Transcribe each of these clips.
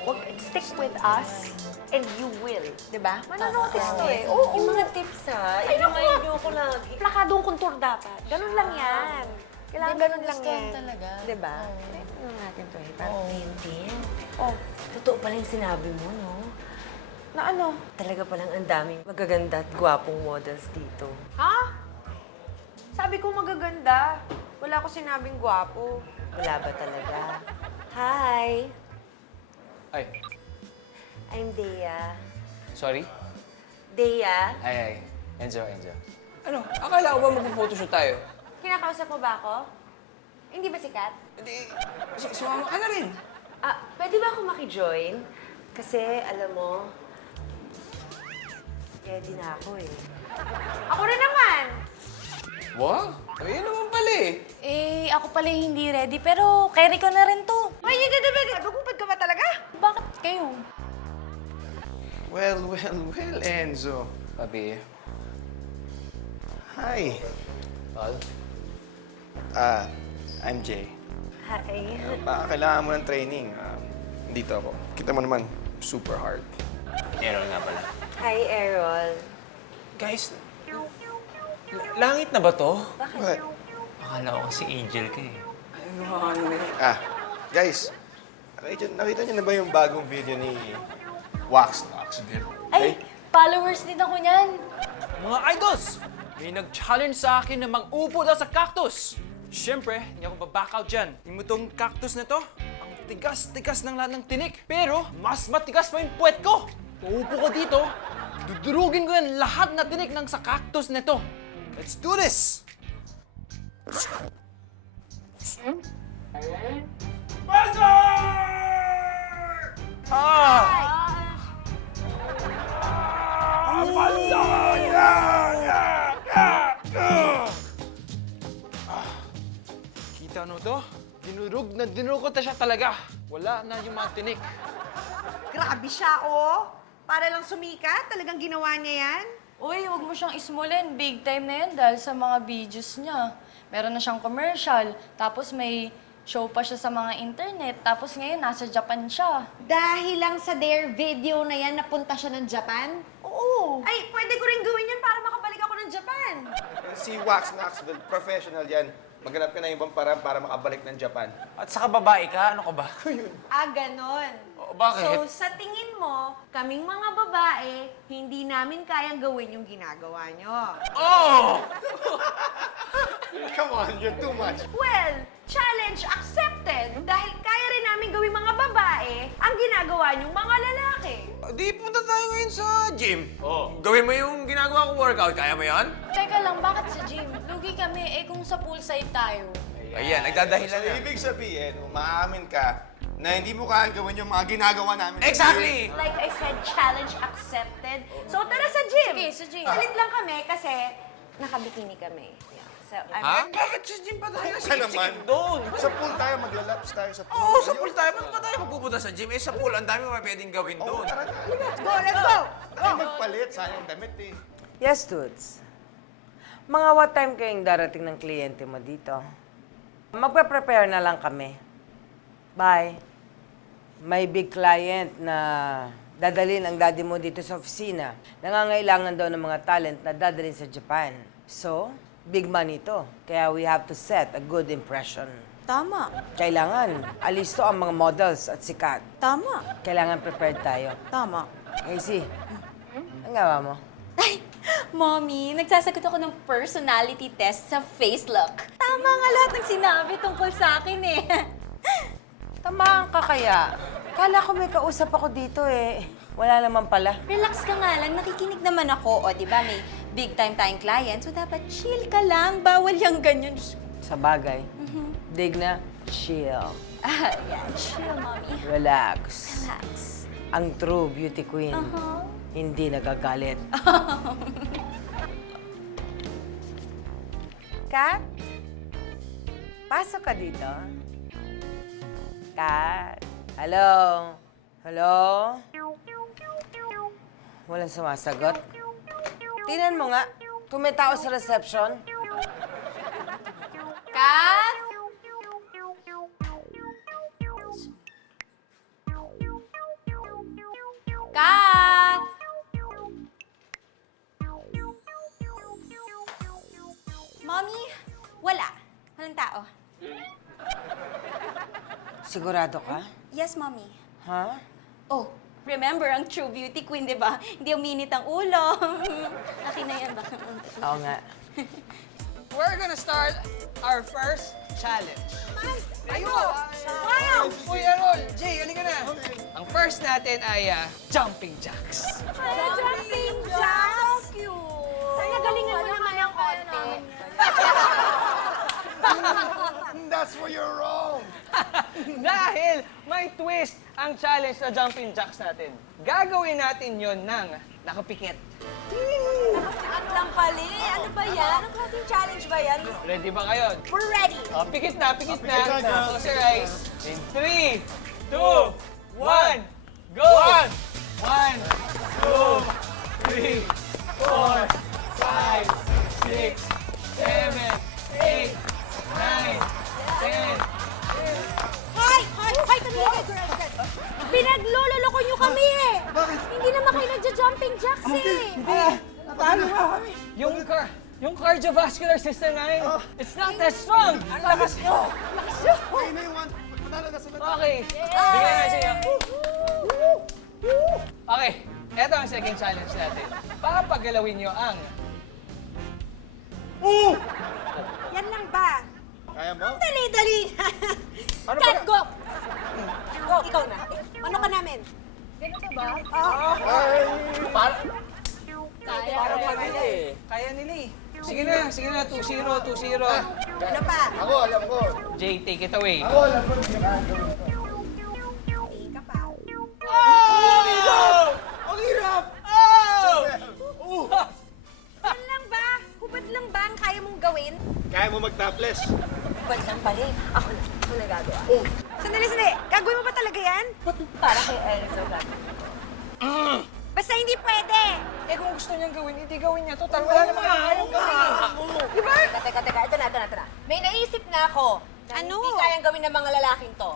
Stick with us and you will. Diba? Mananotice to eh. Oo. Yung mga tips ha, Ay, naku! i-remind niyo ko lagi. Plakadong kontur dapat. Ganun lang yan. Kailangan ganun lang gusto yan. talaga. Diba? Oo. Try natin to eh. Para Tintin, Oh, totoo pala yung sinabi mo, no? na ano? Talaga palang ang daming magaganda at gwapong models dito. Ha? Sabi ko magaganda. Wala ko sinabing gwapo. Wala ba talaga? Hi! Ay, I'm Dea. sorry? Dea? Ay. Enzo. Ano? Akala ko ba mag-photoshoot tayo? Kinakausap mo ba ako? Hindi ba sikat? Hindi. Sumama ka na rin. Pwede ba ako maki-join? Kasi, alam mo, ready na ako eh. Ako rin naman! Wow? Ayun naman pala eh. Eh, ako pala yung hindi ready, pero carry ko na rin to. Ay, hindi. Nagugupad ka ba talaga? Bakit kayo? Well, Enzo. Papi. Hi. Tol? I'm Jay. Hi. Baka kailangan mo ng training. Dito ako. Kita mo naman, super hard. Errol nga pala. Hi, Errol. Guys, langit na ba to? Bakit? Akala ko kasi angel ka eh. Guys, nakita niyo na ba yung bagong video ni Wax Knoxville? Ay, followers din ako niyan. Mga idols! May nag-challenge sa akin na mag-upo daw sa cactus. Siyempre, hindi ako baback out dyan. Yung itong cactus na to, ang tigas-tigas ng lahat ng tinik. Pero, mas matigas pa yung puwet ko. Uupo ko dito, dudurugin ko yan lahat na tinik ng sa cactus na to. Let's do this! Kita no to? Dinurog ko na siya talaga. Wala na yung mga tinik. Grabe siya, oh. Para lang sumikat, talagang ginawa niya yan. Uy, huwag mo siyang ismulin. Big time na yan dahil sa mga videos niya. Meron na siyang commercial, tapos may show pa siya sa mga internet, tapos ngayon nasa Japan siya. Dahil lang sa Dare video na yan, napunta siya ng Japan? Oo. Ay, pwede ko rin gawin yan para makabalik ako ng Japan. Si Wax Knoxville, professional yan. Maghanap ka na ibang paraan para makabalik ng Japan. At saka babae ka, ano ka ba? Ganon. Bakit? So, sa tingin mo, kaming mga babae, hindi namin kayang gawin yung ginagawa nyo. Oh! Come on, you're too much. Well, challenge accepted. Dahil kaya rin namin gawin mga babae ang ginagawa nyong mga lalaki. Di punta tayo ngayon sa gym. Oh. Gawin mo yung ginagawa kong workout. Kaya mo yan? Teka lang, bakit sa gym? Lugi kami, eh kung sa poolside tayo. Ayan, nagdadahilan So, na. ibig sabihin, umaamin ka na hindi mo kayang gawin yung mga ginagawa namin. Exactly! Like I said, challenge accepted. So, tara sa gym. Sige, sa gym. Salit lang kami kasi nakabikini kami. Yeah. So, Ha? Bakit sa gym pa tayo? Ka naman. Doon. Sa pool tayo, maglalaps tayo sa pool. Oo, sa pool tayo. Ba't pa tayo magpupunta sa gym? Eh, sa pool, ang dami pa pwedeng gawin doon. Tara na. let's go! Ay, magpalit. Sayang damit eh. Yes, Toots. Mga what time kayong darating ng kliyente mo dito? Magpe-prepare na lang kami. Bye. May big client na dadalhin ang daddy mo dito sa opisina. Nangangailangan daw ng mga talent na dadalhin sa Japan. So, big money to. Kaya we have to set a good impression. Tama. Kailangan alisto ang mga models at sikat. Tama. Kailangan prepared tayo. Tama. Casey, ang gawa mo? Ay, Mommy, nagsasagot ako ng personality test sa face look. Tama nga lahat ng sinabi tungkol sa akin eh. Tamaan ka kaya. Kala ko may kausap ako dito eh. Wala naman pala. Relax ka nga lang, nakikinig naman ako. O, di ba, may big time tayong client, so dapat chill ka lang. Bawal yung ganyan. Sa bagay. Dig na, chill. Yeah, chill, Mommy. Relax. Relax. Ang true beauty queen, hindi nagagalit. Kat? Pasok ka dito. Kat? Hello? Hello? Walang sumasagot. Tingnan mo nga, kung may tao sa reception. Kat? Cut! Mommy, wala. Walang tao. Sigurado ka? Yes, Mommy. Ha? Oh, remember ang true beauty queen, di ba? Hindi uminit ang ulo. Akin na yan, baka. Oo nga. We're gonna start our first challenge. Ayun! Wow! Uy, Arol! Jay, halika na! Ang first natin ay jumping jacks. Jumping jacks! So cute! Sana galingan mo naman ang konti. That's where you're wrong! Dahil may twist ang challenge na jumping jacks natin. Gagawin natin yon ng nakapikit. At lang pali. Ano ba yan? Anong klaseng challenge ba yan? Ready ba kayo? We're ready. Pikit na, pikit na. Pikit na, girls. Close your eyes. In 3, 2, 1, go! 1, 2, 3, 4, 5, 6, 7, 8, 9, 10. Hoy! Hoy! Hoy! Kami na girls! Pinaglololoko nyo kami eh! Hindi naman kayo nagja-jumping jacks eh! Yung cardiovascular system namin, it's not that strong. Ang lakas nyo. Kayo na yung one. Panalo na sila. Okay. Bigyan na siya. Okay. Ito ang second challenge natin. Papagalawin nyo ang... Yan lang ba? Kaya mo? Dali-dali! Ano Cut, ba? go! Go, ikaw na. Ano ka namin? Para, Kaya. kaya nila eh. Sige na, 2-0, 2-0. Ano pa? Ako, alam ko. Jay, take it away. Ako, alam ko. Hindi ka gawin to. Ika pa. Ang hirap! Yan lang ba? Hubad lang ba ang kaya mong gawin? Kaya mo mag-topless. Hubad lang pala eh. Ako na gagawa. Sandali, sandali. Gagawin mo ba talaga yan? Para kay Enzo gagawa. Basta hindi pwede. Eh kung gusto niyang gawin, hindi gawin niya. Total, wala naman kayang gawin. Teka. Ito na. May naisip na ako. Ano? Hindi kayang gawin ng mga lalaking to.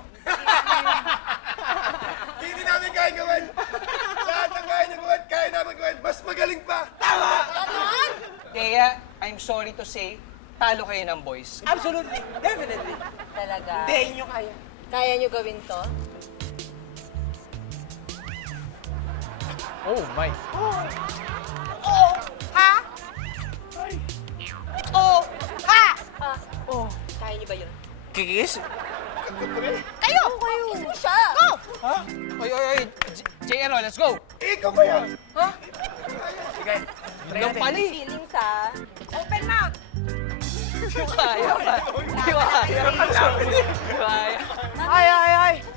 Hindi namin kaya gawin. Lahat ng kaya niya gawin, kaya namin gawin. Mas magaling pa. Tama! Thea, I'm sorry to say, talo kayo ng boys. Absolutely. Definitely. Talaga. Hindi, inyo kaya. Kaya nyo gawin to? Oh my. Kaya nyo ba yun? Kikis? Kayo! Kiss mo siya! Go! Oy. Jay, let's go. Ikaw ba yan? Ha? Ang pali. Feelings ha? Open mouth. Hindi ko kaya. Hindi ko kaya.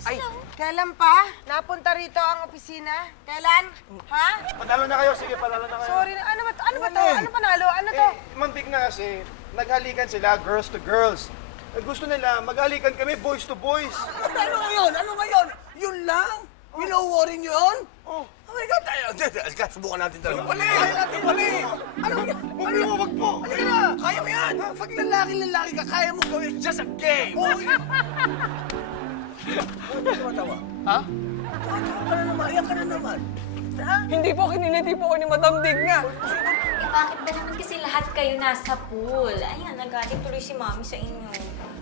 Ay, kailan pa? Napunta rito ang opisina? Kailan? Ha? Panalo na kayo. Sige, panalo na kayo. Sorry, ano ba to? Ano panalo? Ano to? Mantik na kasi, naghalikan sila girls to girls. At gusto nila, maghalikan kami boys to boys. Ano ngayon? Yun lang? Wino-worry niyo yun? Oh my God, tayo. Subukan natin talaga. Mali! Wag po! Halika na! Kaya mo yan! Pag lalaki ka, kaya mo gawin. It's just a game! Oh, tumatawa. Ha? Tumatawa ka na naman. Ayan ka na naman. Hindi po, kiniliti po ako ni Madam Digna. Eh, bakit ba naman kasi lahat kayo nasa pool? Ayan, nagalit tuloy si Mami sa inyo.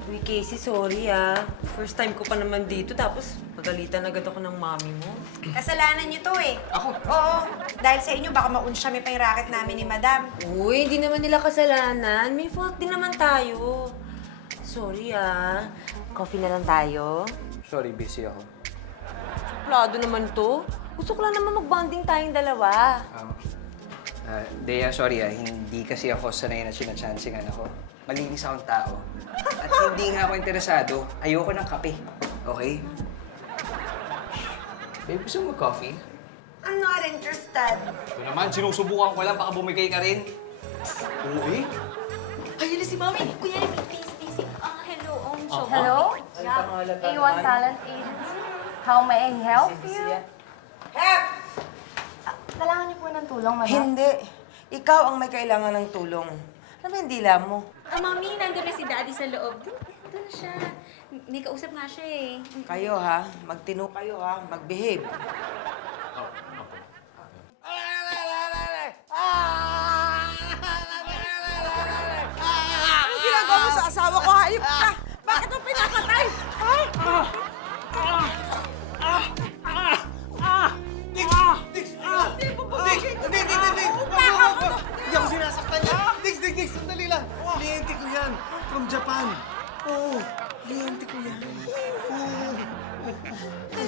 Uy, Casey, sorry ah. First time ko pa naman dito, tapos pagalitan agad ako ng mami mo. Kasalanan niyo to eh. Ako? Oo. Dahil sa inyo, baka maunsyami pa yung racket namin ni Madam. Uy, hindi naman nila kasalanan. May fault din naman tayo. Sorry ah. Coffee na lang tayo. Sorry, busy ako. Suplado naman to. Gusto ko lang naman mag-bonding tayong dalawa. Dea, sorry hindi kasi ako sanay na sinachansingan ako. Malinis akong tao. At hindi nga ako interesado. Ayoko ng kape. Okay? Babe, gusto mo mag-coffee? I'm not interested. Ito naman, sinusubukan ko lang. Baka bumigay ka rin. Uy? Ayun na si Mami. Kuya, busy. Hello, so Hello? A1 Talent Agency. How may I help you? Help! Kailangan niyo po ng tulong, madam? Hindi. Ikaw ang may kailangan ng tulong. Ano ba yung dila mo? Mami, nandun na si Daddy sa loob. Doon siya. May kausap nga siya eh. Kayo ha, magtino kayo ha, mag-behave.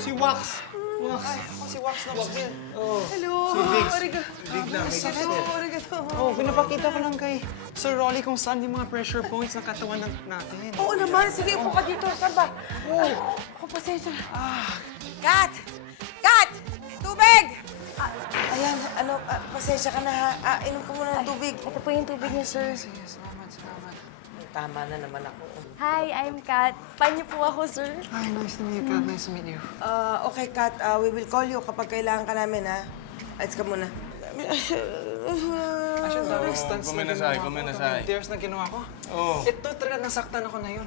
Si Wax! Wax! Si Wax Knoxville. Hello! Si Diggs. Arigato. Bigla, may Arigato. Oh, pinapakita ko lang kay Sir Rolly kung saan yung mga pressure points ng katawan natin. Oo naman. Sige, upo ka dito. Saan ba? Ako, pasensya. Kat! Kat! Tubig! Ayan, pasensya ka na ha. Inom ko muna ng tubig. Ito po yung tubig niya, sir. Tama na naman ako. Hi, I'm Kat. Pan niyo po ako, sir. Hi, nice to meet you, Kat. Nice to meet you. Okay, Kat. We will call you kapag kailangan ka namin, ha? Alis ka muna. Actually, dami stunts na kuminasay, ginawa ko. kuminasay. Dami dares na ginawa ko. Oo. Ito talaga, nasaktan ako na yun.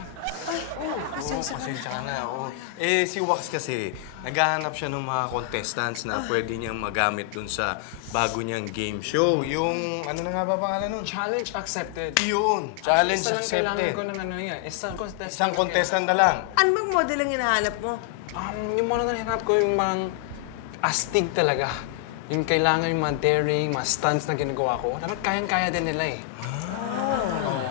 Pasensya ka na. Oo. Eh, si Wax kasi, naghahanap siya ng mga contestants na pwede niyang magamit dun sa bago niyang game show. Yung, ano na nga ba pangalan nun? Challenge accepted. Yun. Challenge Isa lang kailangan accepted. ko ng ano yan. Isang contestant na lang. Ano bang model ang hinahanap mo? Yung mga nahinap ko, yung mga astig talaga. Yung kailangan yung mga daring, mga stunts na ginagawa ko. Dapat kayang-kaya din nila eh.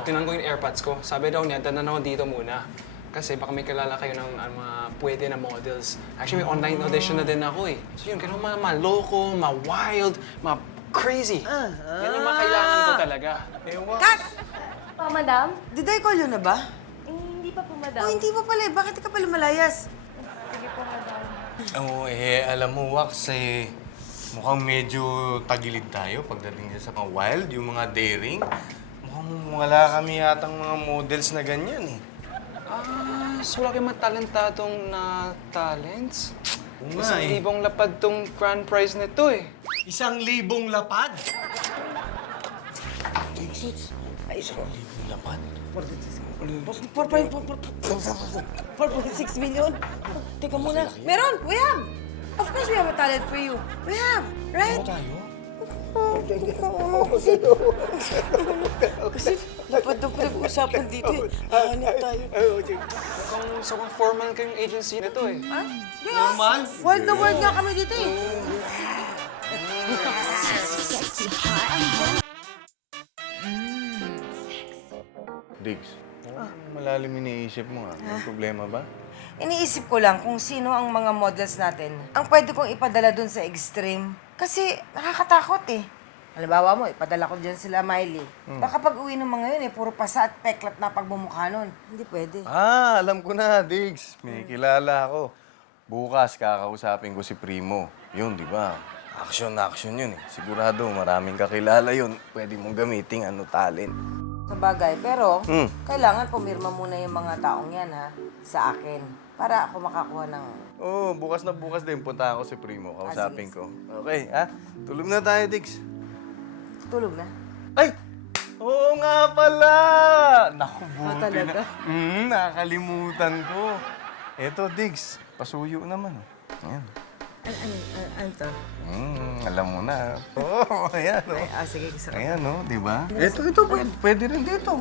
Tinan ko yung airpods ko. Sabi daw niya, danan ako dito muna. Kasi baka may kilala kayo ng mga pwede na models. Actually, may online audition na din ako eh. So yun, ganun mga loko, mga wild, mga crazy. Yan yung mga kailangan ko talaga. Kat! Madam? Did I call you na ba? Hindi pa po, madam. Oh, hindi pa pala. Bakit ka pala malayas? Sige po, madam. Oo, alam mo, Wax, mukhang medyo tagilid tayo pagdating sa mga wild, yung mga daring. Mukhang wala kami yatang mga models na ganyan eh. So wala kayong mga talentadong na talents? Oo nga eh. 1,000 lapad tong grand prize nito eh. 1,000 lapad? Ay, 1,000 lapad? 4.6 million? Teka muna. Meron! We have! Of course we have a talent for you. We have, right? tayo? Kasi dapat daw pinag-uusapan dito eh. Hanap tayo. So kung formal kayong agency nito eh. Ha? Normal? World na world nga kami dito eh. Diggs, malalim iniisip mo ah. May problema ba? Iniisip ko lang kung sino ang mga models natin ang pwede kong ipadala dun sa extreme. Kasi nakakatakot eh. Halimbawa mo, ipadala ko dyan sila Miley. Baka pag uwi ng mga yun eh, puro pasa at peklat na pagbumukha nun. Hindi pwede. Alam ko na, Diggs. May kilala ako. Bukas, kakausapin ko si Primo. Yun, di ba? Action na action yun eh. Sigurado, maraming kakilala yun. Pwede mong gamiting talent. Sa bagay, pero kailangan pumirma muna yung mga taong yan ha, sa akin. Para ako makakuha ng... Oo, bukas na bukas din. Punta ako si Primo. Kausapin sige. ko. Okay, ha? Tulog na tayo, Diggs. Tulog na. Ay! Oo nga pala! Naku, buti talaga? na. Nakakalimutan ko. Eto, Diggs. Pasuyo naman. Ayan. Ano to? Alam mo na. Oo, ayan, oh. Sige, gusto ko. Ayan, oh, di ba? Ito, pwede rin dito.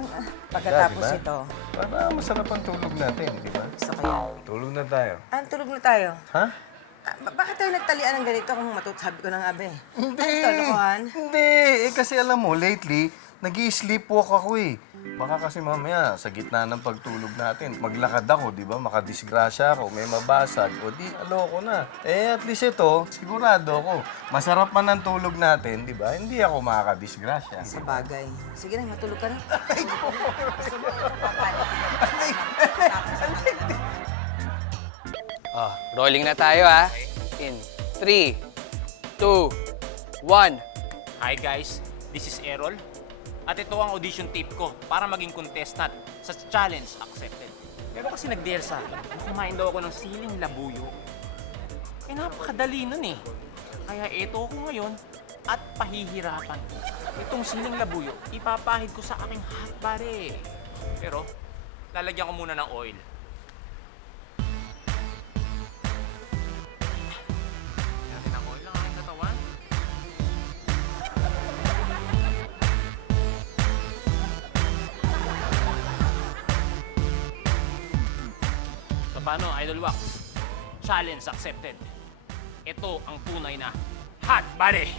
Pagkatapos Diba? ito, Para masarap ang tulog natin, di ba? gusto ko yan. Tulog na tayo. Tulog na tayo. Ha? Bakit tayo nagtalian ng ganito kung sabi ko ng abe? Hindi. Ano to, lokohan? Hindi. Kasi alam mo, lately, nag-i-sleepwalk ako eh. Baka kasi mamaya, sa gitna ng pagtulog natin, maglakad ako, di ba? Makadisgrasya ako, may mabasag, o di, aloko na. At least ito, sigurado ako, masarap man ang tulog natin, di ba? Hindi ako makakadisgrasya. Sa bagay. Sige na, matulog ka na. Rolling na tayo ha. In 3, 2, 1. Hi guys, this is Errol. At ito ang audition tape ko para maging contestant sa Challenge Accepted. Pero kasi nag-dare sa akin, kumain daw ako ng siling labuyo. Eh napakadali nun eh. Kaya ito ako ngayon at pahihirapan. Itong siling labuyo, ipapahid ko sa aking hot pare. Pero, lalagyan ko muna ng oil. Lagyan ng oil ang aking katawan. So paano, Idol Wax? Challenge accepted. Ito ang tunay na hot body.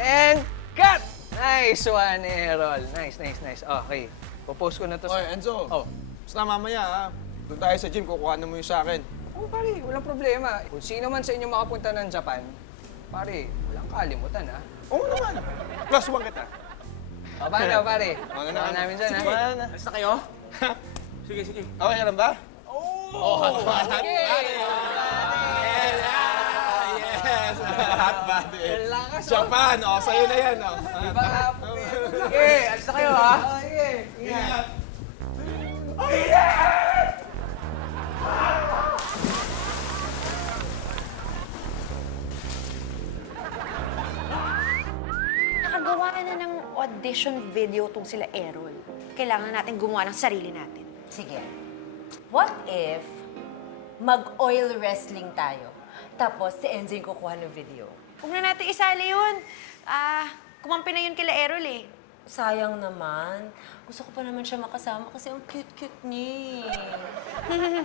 And cut! Nice one, Errol. Nice. Okay. Popost ko na to. Oy, Enzo. Oh. Basta mamaya, ha? Doon tayo sa gym, kukuha na mo yung sa akin. Oo, pare, walang problema. Kung sino man sa inyo makapunta ng Japan, pare, walang kalimutan, ha? Oo naman. Plus one kita. O, paano, pare? Mga na, Samahan namin dyan, ha? Alis na kayo? Sige, sige. Okay ka lang ba? Yes! Hot body. Japan, sa'yo na yan, Diba nga, Sige, alis na kayo, ha? Sige, ingat. Nakagawa na ng audition video tong sila Errol. Kailangan natin gumawa ng sarili natin. Sige. What if mag-oil wrestling tayo? Tapos si Enzo yung kukuha ng video. Huwag na natin isali yun. Kumampi na yun kila Errol eh. Sayang naman. Gusto ko pa naman siya makasama kasi ang cute-cute niya.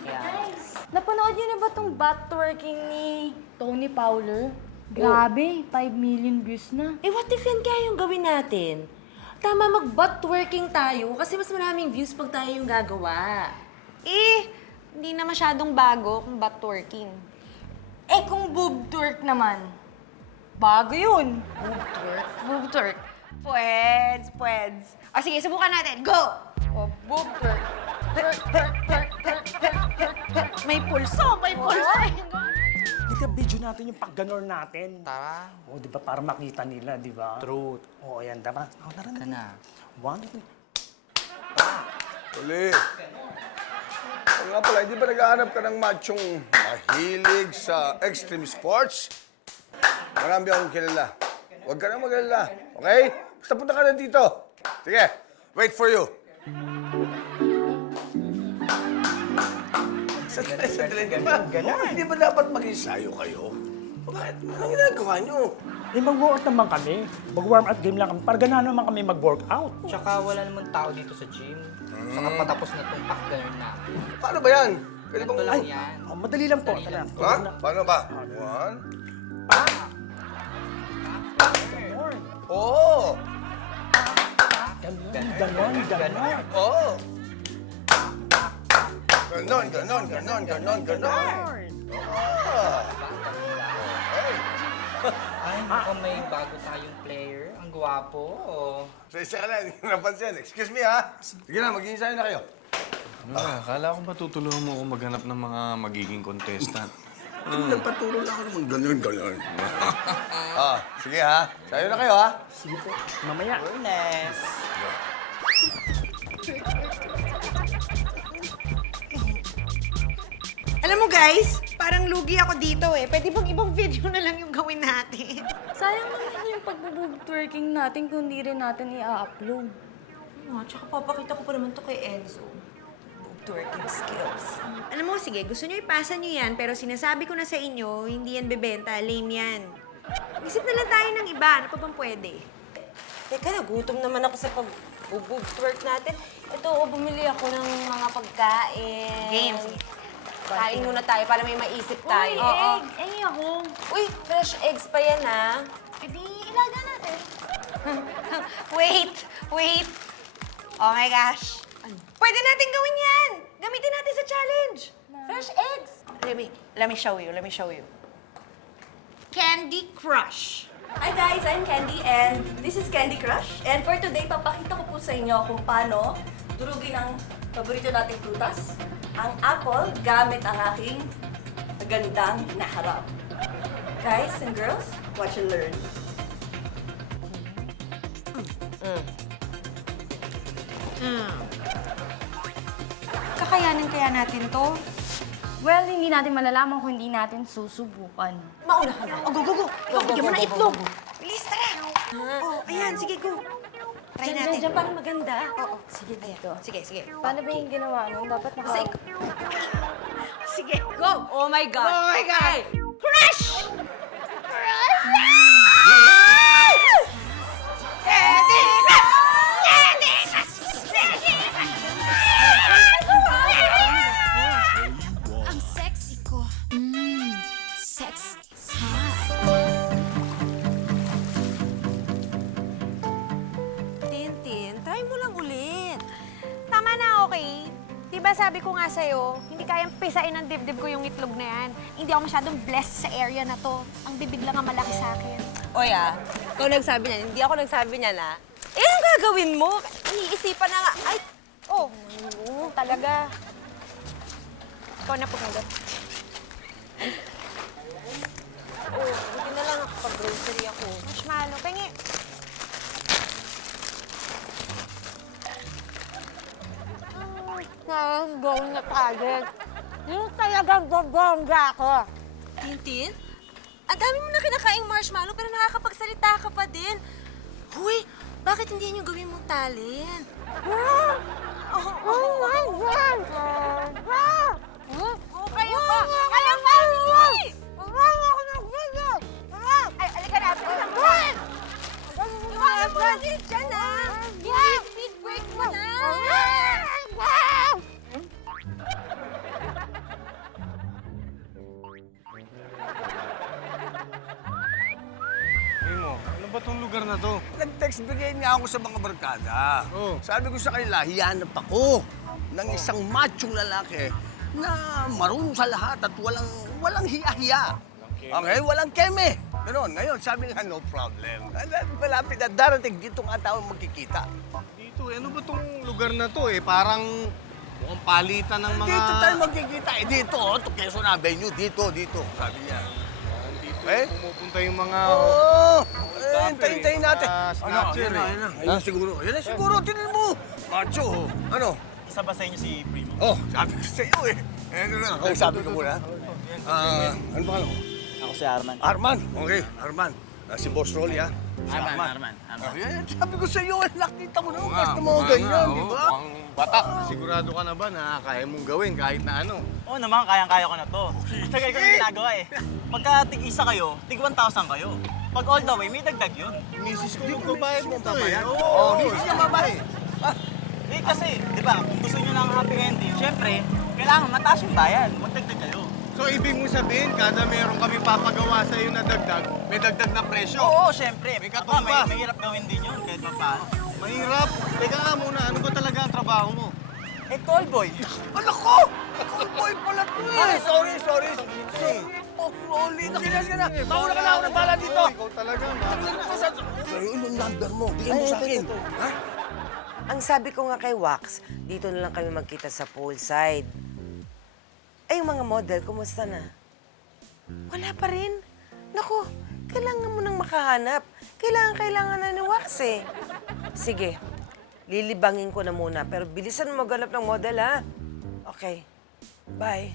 Guys, napanood niyo na ba tong butt twerking ni Tony Fowler? Grabe, 5 million views na. Eh, what if yan kaya yung gawin natin? Tama, mag-butt twerking tayo kasi mas maraming views pag tayo yung gagawa. Hindi na masyadong bago kung butt twerking. Eh, kung boob twerk naman, bago yun. Boob twerk. Pweds. O sige, subukan natin. Go! O, boob twerk. May pulso! Ika, video natin yung pag-ganor natin. Tara. O, di ba? Para makita nila, di ba? Truth. O, ayan, tama. O, tara na. One, two, Uli. O nga pala, hindi ba naghahanap ka ng machong mahilig sa extreme sports? Marami akong kilala. Huwag ka nang mag-alala, okay? Basta punta ka na dito. Sige, wait for you. Sandali. Hindi ba dapat mag-ensayo kayo? Bakit? Anong ginagawa nyo? Eh, mag-workout naman kami. Mag-warm up game lang kami. Para ganahan naman kami mag-workout. Tsaka wala namang tao dito sa gym. Saka patapos na itong pack-ganun na. Paano ba yan? Pwede bang... Ito lang yan. Oh, madali lang po. Tara. Ha? Paano ba? One. Oo! Ganon. Oo! Ganon. Ay, mukhang may bago tayong player. Ang gwapo. Isa ka na, hindi ko napansin. Excuse me, ha? Sige na, mag-iinsayo na kayo. Akala ko ba tutulungan mo ako maghanap ng mga magiging contestant? Nagpatulong lang ako naman. Ganon. Sige, ha? Sayo na kayo, ha? Sige po. Mamaya. Alam mo guys, parang lugi ako dito eh. Pwede bang ibang video na lang yung gawin natin? Sayang naman yung pag-boob twerking natin kung di rin natin i-upload. Tsaka papakita ko pa naman to kay Enzo. Boob twerking skills. Alam mo, sige, gusto nyo ipasa nyo yan, pero sinasabi ko na sa inyo, hindi yan bebenta, lame yan. Isip na lang tayo ng iba, ano pa bang pwede? Teka, nagutom naman ako sa pag-boob twerk natin. Ito, bumili ako ng mga pagkain. Games. Kain muna tayo para may maisip tayo. Uy, egg! Eh, ako. Uy, fresh eggs pa yan, ha? E di, ilaga natin. Wait. Oh my gosh. Pwede natin gawin yan. Gamitin natin sa challenge. Fresh eggs! Let me show you. Candy Crush. Hi guys, I'm Candy and this is Candy Crush. And for today, papakita ko po sa inyo kung paano durugin ang paborito nating prutas, ang apple, gamit ang aking gandang naharap. Guys and girls, watch and learn. Kakayanin kaya natin to? Well, hindi natin malalaman kung hindi natin susubukan. Mauna ka na. Oh, go. Bigyan mo na itlog. Bilis, tara. Oh, ayan, sige, go. Try natin. Diyan para maganda. Oo. Sige, dito. Sige. Paano ba yung ginawa nun? Dapat Sige, go. Oh my God. Crush! Ang sexy ko. Sexy. Tintin, try mo lang ulit. Tama na, okay? Diba sabi ko nga nga sa'yo, hindi kayang pisain ng dibdib ko yung itlog na yan. Hindi ako masyadong blessed sa area na to. Ang bibig lang ang malaki sa akin. Oy ikaw nagsabi niyan, hindi ako nagsabi niyan ang gagawin mo? Iniisipan na nga. Ay, Talaga. Ikaw na pumulot. hindi na lang ako pag-grocery ako. Marshmallow, pengi. Gawin na target. Yung talagang gagongga ako. Tintin? Ang dami mo na kinakaing marshmallow pero nakakapagsalita ka pa din. Huy, bakit hindi niyo gawin mong talent? Oh my God! Kayo pa! Kayo pa! Wala ako ng video! Ay, alika na! Iwanan mo na din dyan, ha? Speed break mo na! Ano ba tong lugar na to? Nag-text bigay nga ako sa mga barkada. Sabi ko sa kanila, hiyanap ako ng isang machong lalaki na marunong sa lahat at walang hiya-hiya. Okay, walang keme. Ganon. Ngayon, sabi nga, no problem. Malapit na darating dito nga tao magkikita. Dito, ano ba tong lugar na to Parang mukhang palitan ng mga... Dito tayo magkikita. Dito, to Quezon Avenue. Dito. Sabi niya. Pumupunta yung mga... Hintayin natin. Snatcher, Ayun siguro. Yan na siguro. Tinan mo. Macho. Ano? Isa ba sa inyo si Primo? Sabi ko sa iyo sabi ko muna. Ano ba mo? Ako si Arman. Arman. Okay, Arman. Si Boss Rolly, ha? Si Arman. Sabi ko sa iyo, nakita mo naman. Basta mga ganyan, di ba? Batak, sigurado ka na ba na kaya mong gawin kahit na ano? Oo naman, kayang-kaya ko na to. Tagal ko yung ginagawa Pagka tig-isa kayo, tig 1,000 kayo. Pag all the way, may dagdag yun. Misis ko magbabayad mo to Misis niya babae. Kasi, di ba, kung gusto nyo ng happy ending, syempre, kailangan mataas yung bayan. Magdagdag kayo. So, ibig mo sabihin, kada meron kami papagawa sa iyo na dagdag, may dagdag na presyo? Oo, syempre. May Ako, katumba. may hirap gawin din yun, kahit paano. Mahirap. Teka nga muna, ano ba talaga ang trabaho mo? Call boy. Ano ko? Callboy pala to eh. Sorry. Sorry, Boss Rolly. Sige na. Mauna ka na ako ng bala dito. Ikaw talaga, Pero yung number mo, bigyan mo sa akin. Ha? Ang sabi ko nga kay Wax, dito na lang kami magkita sa poolside. Ay, yung mga model, kumusta na? Wala pa rin. Naku, kailangan mo nang makahanap. Kailangan na ni Wax Sige, lilibangin ko na muna. Pero bilisan mo maghanap ng model, ha? Okay. Bye.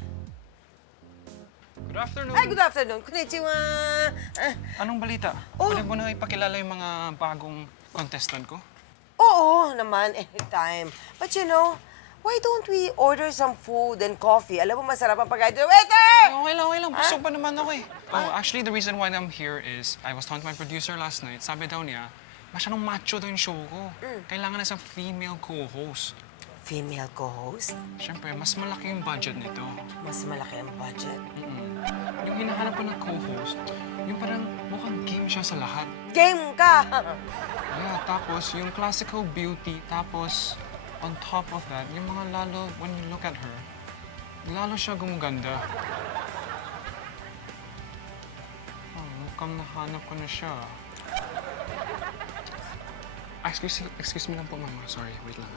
Good afternoon. Ay, good afternoon. Konnichiwa. Anong balita? Pwede mo na ipakilala yung mga bagong contestant ko? Oo naman, anytime. But you know, why don't we order some food and coffee? Alam mo, masarap ang pagkain dito. Waiter! Okay lang. Busog pa naman ako actually, the reason why I'm here is I was talking to my producer last night. Sabi daw niya, masyadong macho daw yung show ko. Kailangan na isang female co-host. Female co-host? Siyempre, mas malaki yung budget nito. Mas malaki ang budget. Yung hinahanap ko ng co-host, yung parang mukhang game siya sa lahat. Game ka! Yeah, tapos yung classical beauty, tapos on top of that, yung mga lalo, when you look at her, lalo siya gumaganda. Mukhang nahanap ko na siya. Excuse me lang po, Mama. Sorry, wait lang.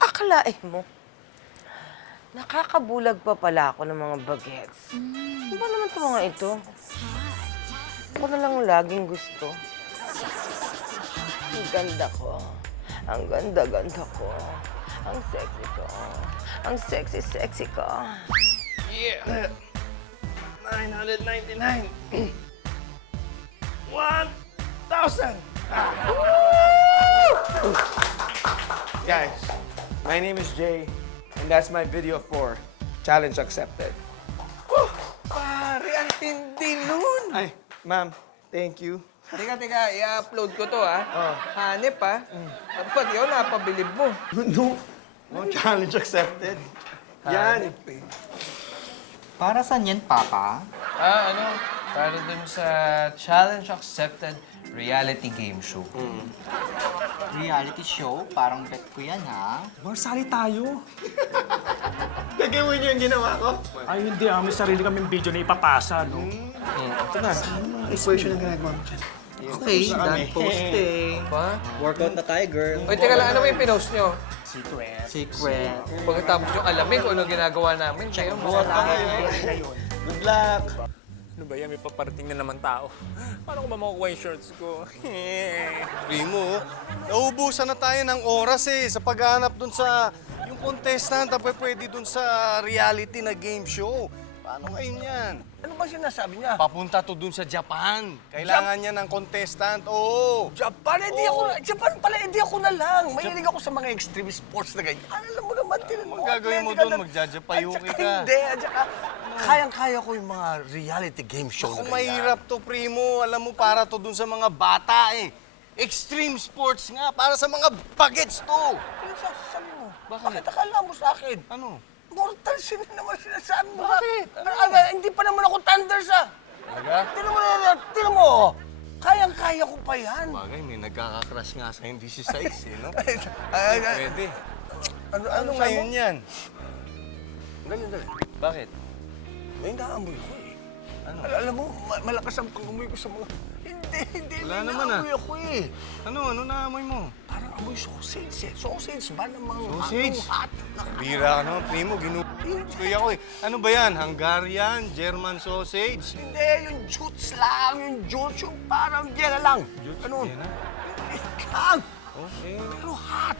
Akalain mo, nakakabulag pa pala ako ng mga bagets. Ano ba naman ito mga ito? Ako na lang laging gusto. Ang ganda ko. Ang ganda-ganda ko. Ang sexy ko. Ang sexy-sexy ko. Yeah! 999! 1,000! Guys, my name is Jay, and that's my video for Challenge Accepted. Pare, ang tindi nun. Ay, ma'am, thank you. Teka, i-upload ko to, Hanep, Tapos pati ako napabilib mo. No, challenge accepted. Yan. Para saan yan, Papa? Para dun sa Challenge Accepted reality game show. Reality show? Parang bet ko yan, ha? Marsali tayo. Gagawin niyo yung ginawa ko? Ay, hindi ah. May sarili kaming video na ipapasa, no? Ito na. Inspiration ang ginagawa mo dyan. Okay, done posting. Workout na tayo, girl. Uy, teka lang, ano ba yung pinost nyo? Secret. Secret. Pagkatapos yung alamin kung ano ginagawa namin, kayo buhat ka kayo. Good luck! Ano ba yan? May paparating na naman tao. Paano ko ba makukuha yung shorts ko? Primo, nauubusan na tayo ng oras sa paghahanap dun sa yung contestant na pwede dun sa reality na game show. Paano ngayon yan? Ano ba sinasabi niya? Papunta to dun sa Japan. Kailangan niya ng contestant. Oo. Japan, edi ako na. Japan pala, edi ako na lang. Mahilig ako sa mga extreme sports na ganyan. Alam mo naman, tinan mo. Ang gagawin mo doon, magjajapayuki ka. Hindi, at saka, kayang-kaya ko yung mga reality game show Kung na ganyan. mahirap to, Primo. Alam mo, para to dun sa mga bata Extreme sports nga, para sa mga bagets to. Ano sasabi mo? Bakit akala mo sa akin? Ano? Mortal sin naman sinasabi mo. Bakit? Hindi pa naman ako Thunders Talaga? Tinan mo. Kayang-kaya ko pa yan. Bagay, may nagkakakrush nga sa hindi si Size, no? Ay, Pwede. ano Ngayon yan? Dali. Bakit? May naamoy ko Alam mo, malakas ang pang-amoy ko sa mga... Hindi. Wala may naman, naamoy ako Ano naamoy mo? Parang amoy sausage Sausage ba namang Sausage? hot? Bira ka naman, Primo. Ginukuya ko Ano ba yan? Hungarian? German sausage? Hindi, yung jutes lang. Yung jutes, yung parang gela lang. Ano? Yan na. Kang! Okay. Pero hot.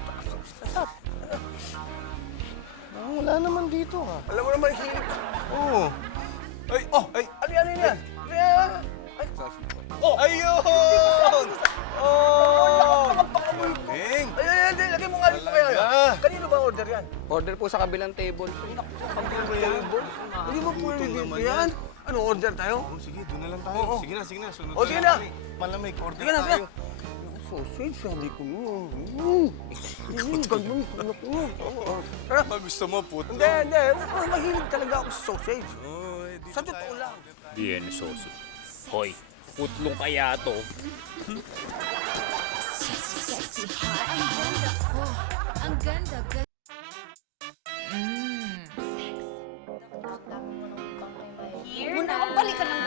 Wala naman dito, ha? Alam mo naman, hilig ko. Oo. Ay! Ano yan? Ayun! Pang-amoy ko. Ding! Ay, lagay mo nga dito kaya. Talaga? Kanino ba order yan? Order po sa kabilang table. Hindi mo pwede dito yan. Ano, order tayo? Sige, doon na lang tayo. Sige na. Sunod O, sige na. Malamig, order Sige na. tayo. Sausage, sabi ko mo. Ganun, Tara. Gusto mo, puto? Hindi. Mahilig talaga ako sa sausage. Sa totoo lang. Bien, soso. Hoy, putlong kaya to. Sexy hot. Ang ganda ko. Ang ganda. Huwag na akong balikan ng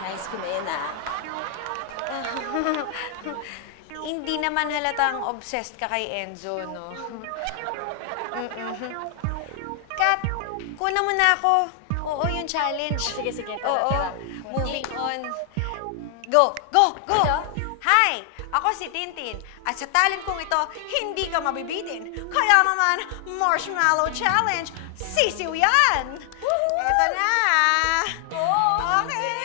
Nice ko na yan Hindi naman halatang obsessed ka kay Enzo, no? Kat, kunan mo na ako. Oo, yung challenge. Sige. Oo, moving on. Go! Hi! Ako si Tintin. At sa talent kong ito, hindi ka mabibitin. Kaya naman, Marshmallow Challenge, sisiw yan! Ito na! Okay!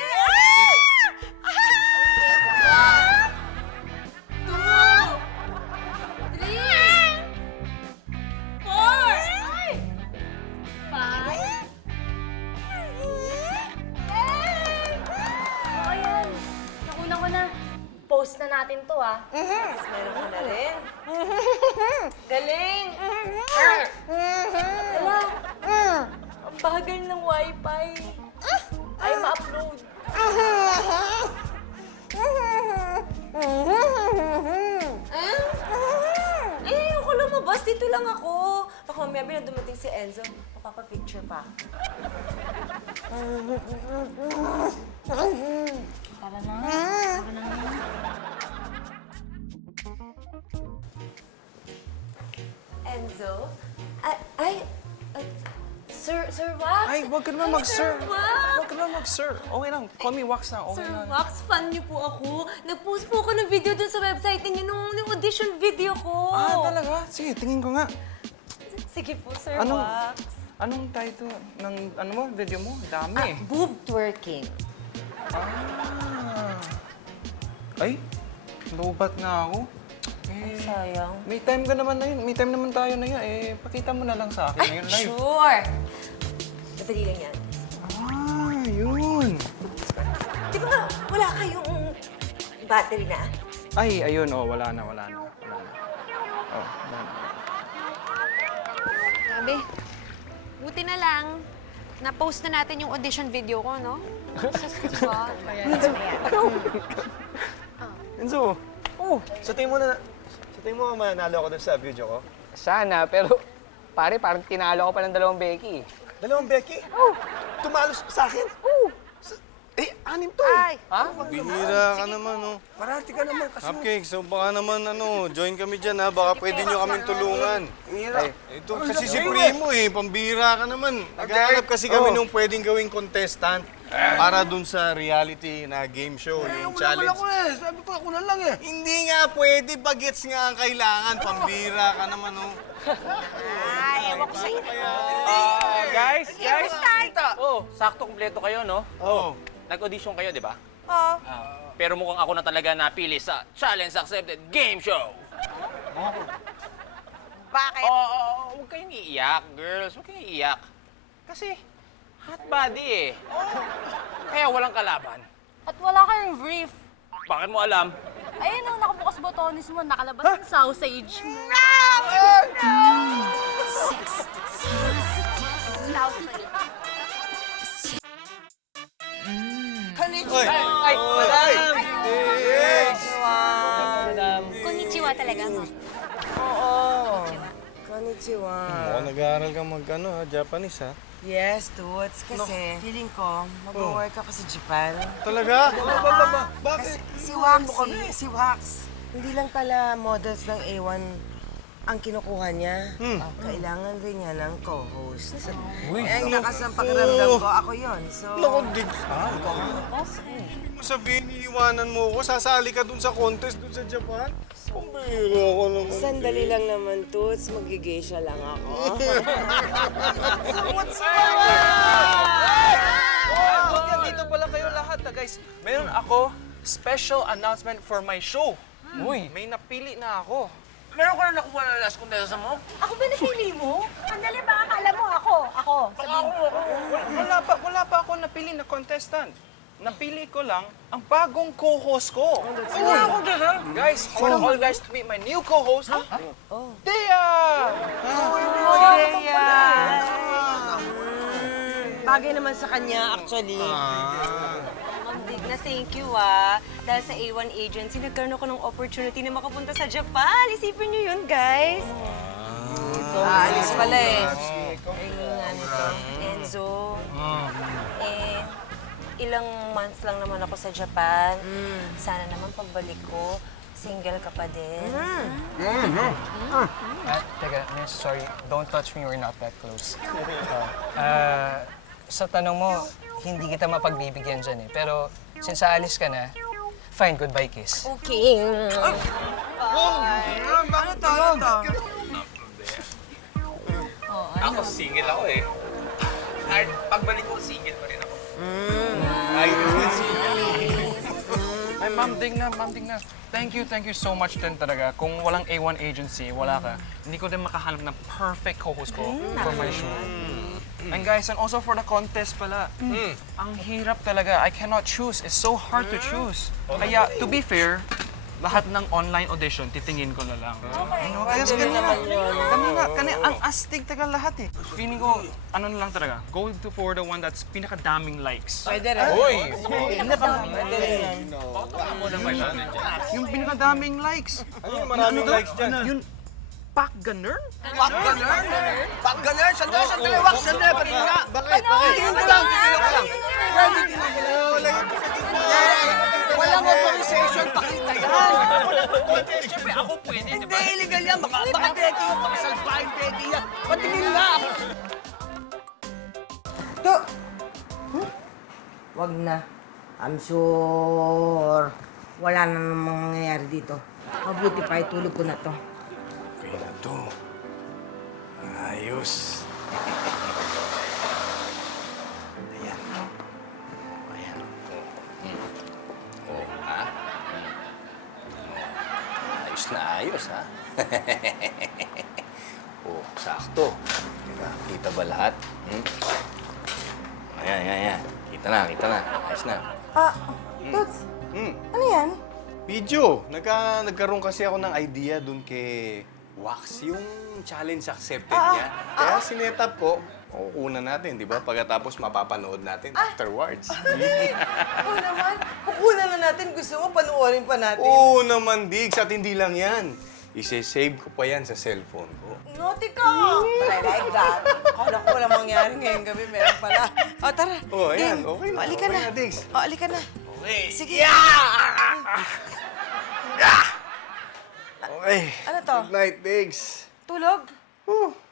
Nakunan ko na. Post na natin to, Meron ka na rin. Galing! Wala. Ang bagal ng wifi. Ay, ma-upload. Ako lumabas. Dito lang ako. Baka mamaya bilang dumating si Enzo, mapapapicture pa. Tara na. Enzo? Sir Wax? Ay, wag ka naman mag-sir. Wax! Wag ka naman mag-sir. Okay lang. Call me Wax na. Okay Sir lang. Wax, fan niyo po ako. Nag-post po ako ng video dun sa website niyo nung audition video ko. Talaga? Sige, tingin ko nga. Sige po, Sir Anong- Wax. Anong title ng video mo? Dami eh. Boob twerking. Ay, lobat na ako. Sayang. May time ka naman na yun. May time naman tayo na yun. Pakita mo na lang sa akin ngayon live. Sure! Madali lang yan. Yun. Di ba nga, wala kayong battery na? Ay, ayun. Wala na. Wala na. Sabi, buti na lang, na-post na natin yung audition video ko, no? Diba? Enzo, Sa tingin mo manalo ako dun sa video ko? Sana, pero pare, parang tinalo ko pa ng 2 Becky. Dalawang Becky? Tumalo sa akin? Anim to eh. Bihira ka naman, oh. Parati ka naman kasi. Cupcake, so baka naman, join kami dyan, ha? Baka pwede nyo kaming tulungan. Ito kasi si Primo, pambihira ka naman. Naghahanap kasi kami nung pwedeng gawing contestant para dun sa reality na game show, yung challenge. Sabi ko ako na lang eh. Hindi nga pwede, bagets nga ang kailangan. Pambihira ka naman, oh. Ay, ewan ko sa'yo. Guys! Basta. Oh, sakto kumpleto kayo, no? Oh. Nag-audition kayo, di ba? Oh. Pero mukhang ako na talaga napili sa Challenge Accepted Game Show. Bakit? Huwag kayong iiyak, girls. Huwag kayong iiyak. Kasi, hot body eh. Kaya walang kalaban. At wala kayong brief. Bakit mo alam? Ayun ang nakabukas botones mo, nakalabas ng sausage mo. Ay, madam! Konnichiwa talaga. Konnichiwa. Mukhang nag-aaral ka Japanese, ha? Yes, Toots. Kasi feeling ko, mag-work ako sa Japan. Talaga? Kasi si Wax, hindi lang pala models ng A1 ang kinukuha niya. Kailangan rin niya ng co-host. Ang lakas ng pakiramdam ko, ako yon. So, Naku, sabihin, iiwanan mo ako, sasali ka dun sa contest dun sa Japan? Pambihira ko naman. sandali lang naman, Toots. Mag-geisha lang ako. Dito pala kayo lahat, guys. Meron ako special announcement for my show. Uy, may napili na ako. Meron ka na nakuha na last contestant mo? Ako ba napili mo? Sandali ba? Akala mo ako. Wala pa ako napili na contestant. Napili ko lang ang bagong co-host ko. Guys, I want all guys to meet my new co-host, Dea! Bagay naman sa kanya, actually. Na thank you dahil sa A1 agency, nagkaroon ako ng opportunity na makapunta sa Japan. Isipin niyo yun, guys. Aalis pala eh. Enzo, ilang months lang naman ako sa Japan. Sana naman pagbalik ko, single ka pa din. Teka, miss, sorry. Don't touch me, we're not that close. Sa tanong mo, hindi kita mapagbibigyan dyan eh. Pero, since aalis ka na, fine, goodbye kiss. Okay. Ano to? Ako, single ako eh. Kahit pagbalik ko, single pa rin ako. Ay, Ma'am Digna. Thank you so much din talaga. Kung walang A1 agency, wala ka, hindi ko din makahanap ng perfect co-host ko for my show. And guys, and also for the contest pala, ang hirap talaga. I cannot choose. It's so hard to choose. Kaya, to be fair, lahat ng online audition, titingin ko na lang. Kasi kanina, ang astig taga lahat eh. Feeling ko, ano na lang talaga, go for the one that's pinakadaming likes. Pwede rin. Pwede rin yan. Yung pinakadaming likes. Ano yung maraming likes dyan? Yung Pak Ganern? Pag ganun, sandali, wax, sandali, patingin Bakit? Tingin ko lang. Walang authorization, pakita yan. Siyempre, ako pwede, di ba? Hindi, illegal yan. Baka Becky yung pakisalpahin Becky yan. Patingin lang. Wag na. I'm sure wala na namang mangyayari dito. Mabuti pa, itulog ko na to. Okay na to. Ayos. Ayan. Ayan. Oh, ha? Ayos na ayos, ha? Oh, sakto. Diba? Kita ba lahat? Ayan. Kita na. Ayos na. Toots, ano yan? Video! Nagkaroon kasi ako ng idea dun kay Wax, yung challenge accepted niya. Kaya sinet up ko, kukunan natin, di ba? Pagkatapos mapapanood natin afterwards. Oo naman, kukunan na natin. Gusto mo, panoorin pa natin. Oo naman, Diggs. At hindi lang yan. Ise-save ko pa yan sa cellphone ko. Naughty ka! But I like that. Kala ko walang mangyari ngayong gabi. Meron pala. O, tara. Oh, ayan. Game. Okay na. O, alika Okay na. na, Diggs. O, alika na. Okay. Sige. Okay. Ano to? Good night, Diggs. Tulog?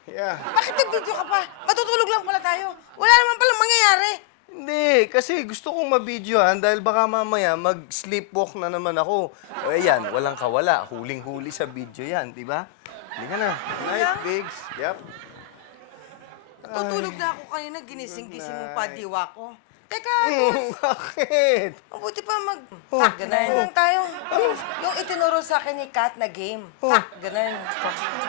Yeah. Bakit nag-video ka pa? Matutulog lang pala tayo. Wala naman palang mangyayari. Hindi, kasi gusto kong mabidyohan dahil baka mamaya mag-sleepwalk na naman ako. Ayan, walang kawala. Huling-huli sa video yan, di ba? Hindi ka na. Good night, Diggs. Yep. Tutulog na ako kanina. Ginising-gising mo pa diwa ko. Teka, Bakit? mabuti pa Fact, ganun lang tayo. Yung itinuro sa akin ni Kat na game. Fact, ganun.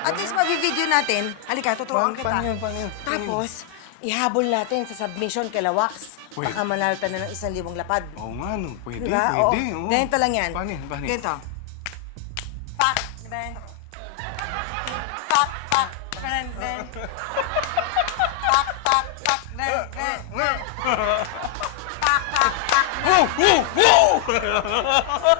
At least mabivideo natin. Halika, tuturuan kita. Paano yun? Tapos, ihabol natin sa submission kay Lawax. Pwede. Baka manalo tayo ng 1,000 lapad. Oo nga, no. Pwede, Diba? pwede. Oo. Oo. Ganito lang yan. Paano yan? Paano yan? Ganito. Pak! Diba? Pak! Pak! Ganun, ganun. Pak! Pak! Pak! Ganun, ganun. Pak! Pak! Pak! Woo! Woo! Woo!